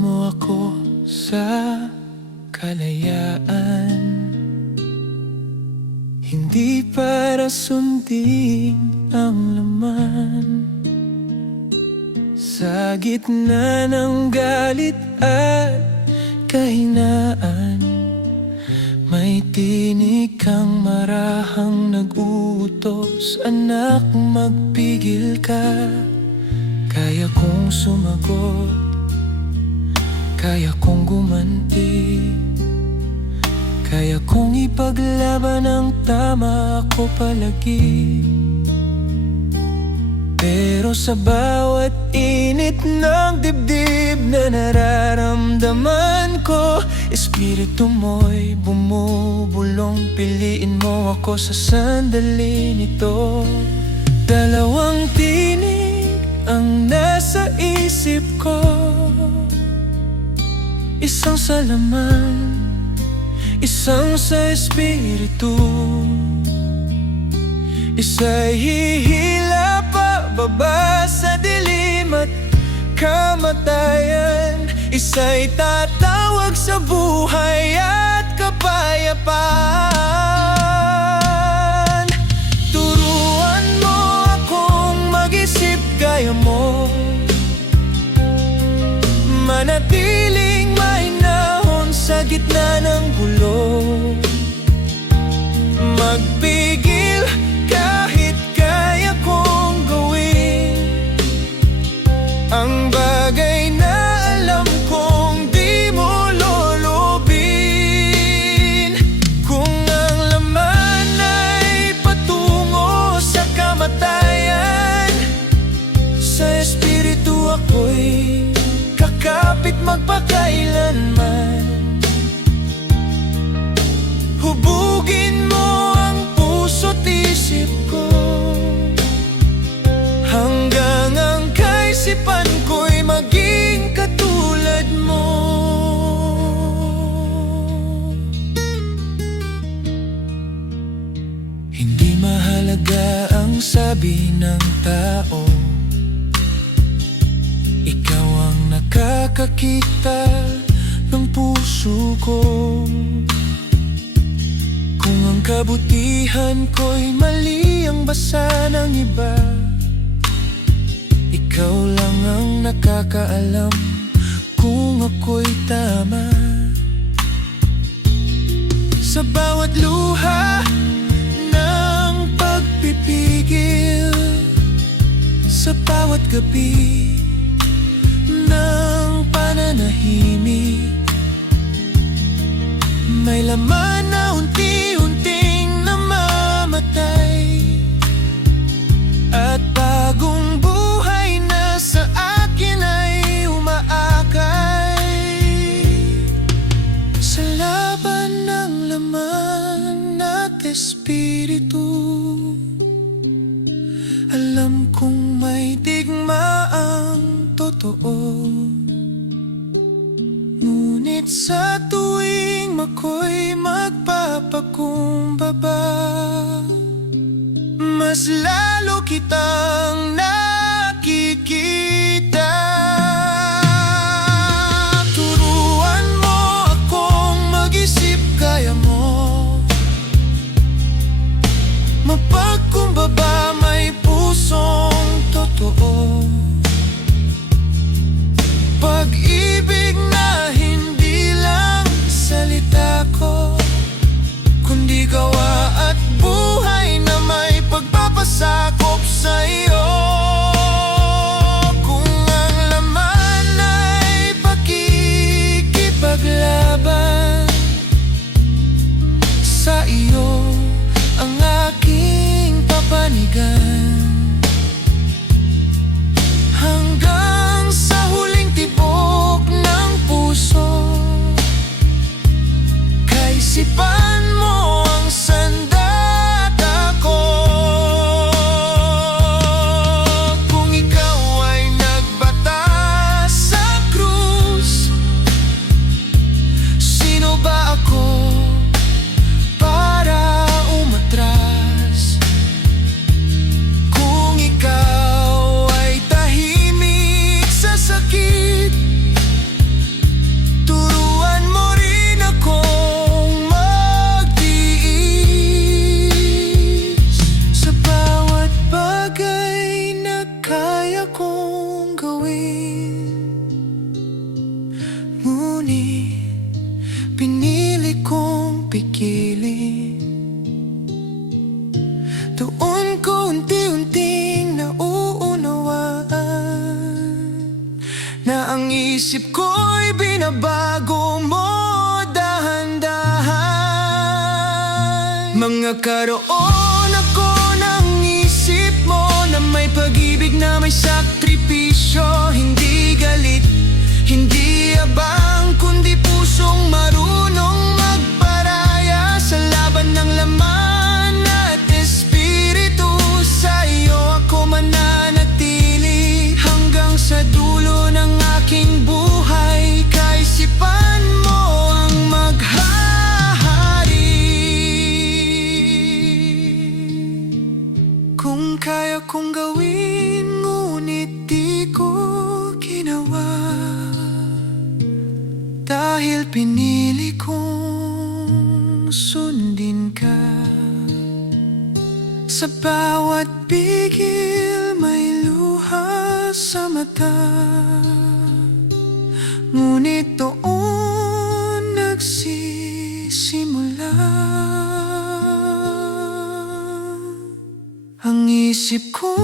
mo ako sa kalayaan, hindi para sundin ang laman. Sa gitna ng galit at kahinaan, may tinig kang marahang nag-uutos, anak, magpigil ka. Kaya kong sumagot, kaya kong gumanti, kaya kong ipaglaban ang tama ako palagi. Pero sa bawat init ng dibdib na nararamdaman ko, espiritu mo'y bumubulong. Piliin mo ako sa sandali nito. Dalawang tinig ang nasa isip ko, isang sa laman, isang sa espiritu. Isa'y hihila pababa sa dilim at kamatayan, isa'y tatawag sa buhay at kapayapaan. Turuan mo akong mag-isip gaya mo, manatiling mahinahon sa gitna ng gulo, magpigil kahit kaya kong gawin ang bagay na alam kong di mo loobin. Kung ang laman ay patungo sa kamatayan, sa espiritu ako'y kakapit magpakailanman. Hubugin mo ang puso't isip ko, hanggang ang kaisipan ko'y maging katulad mo. Hindi mahalaga ang sabi ng tao, ikaw ang nakakakita ng puso ko. Kung ang kabutihan ko'y mali ang basa ng iba, ikaw lang ang nakakaalam kung ako'y tama. Sa bawat luha ng pagpipigil, sa bawat gabi ng pananahimik, may laman na unti-unting namamatay, at bagong buhay na sa akin ay umaakay. Sa laban ng laman at espiritu, alam kong may digma ang totoo. Ngunit sa tuwing ako'y magpapakumbaba, mas lalo kitang nakikita. Turuan mo akong mag-isip gaya mo, mapagkumbaba, may pusong totoo. Pag-ibig na hindi lang salita ko, kundi gawa at buhay na may pagpapasakop sa iyo. Kung ang laman ay pakikipaglaban sa iyo, ang aking papanigan, hanggang sa huling tibok ng puso, kaisipan mo ang sandata ko. ngunit pinili kong pigilin. Doon ko unti-unting nauunawaan na ang isip ko'y binabago mo dahan-dahan. Mga karoon ako ng isip mo na may pag-ibig na may sakripisyo. Hindi galit, hindi abang, kundi pusong marunong magparaya sa laban ng laman at espiritu. Sa iyo ako mananatili hanggang sa dulo ng aking buhay. Kaisipan mo ang maghahari. Kung kaya kong gawin, ngunit di ko ginawa, dahil pinili kong sundin ka. Sa bawat pigil may luha sa mata, ngunit doon nagsisimula ang isip ko.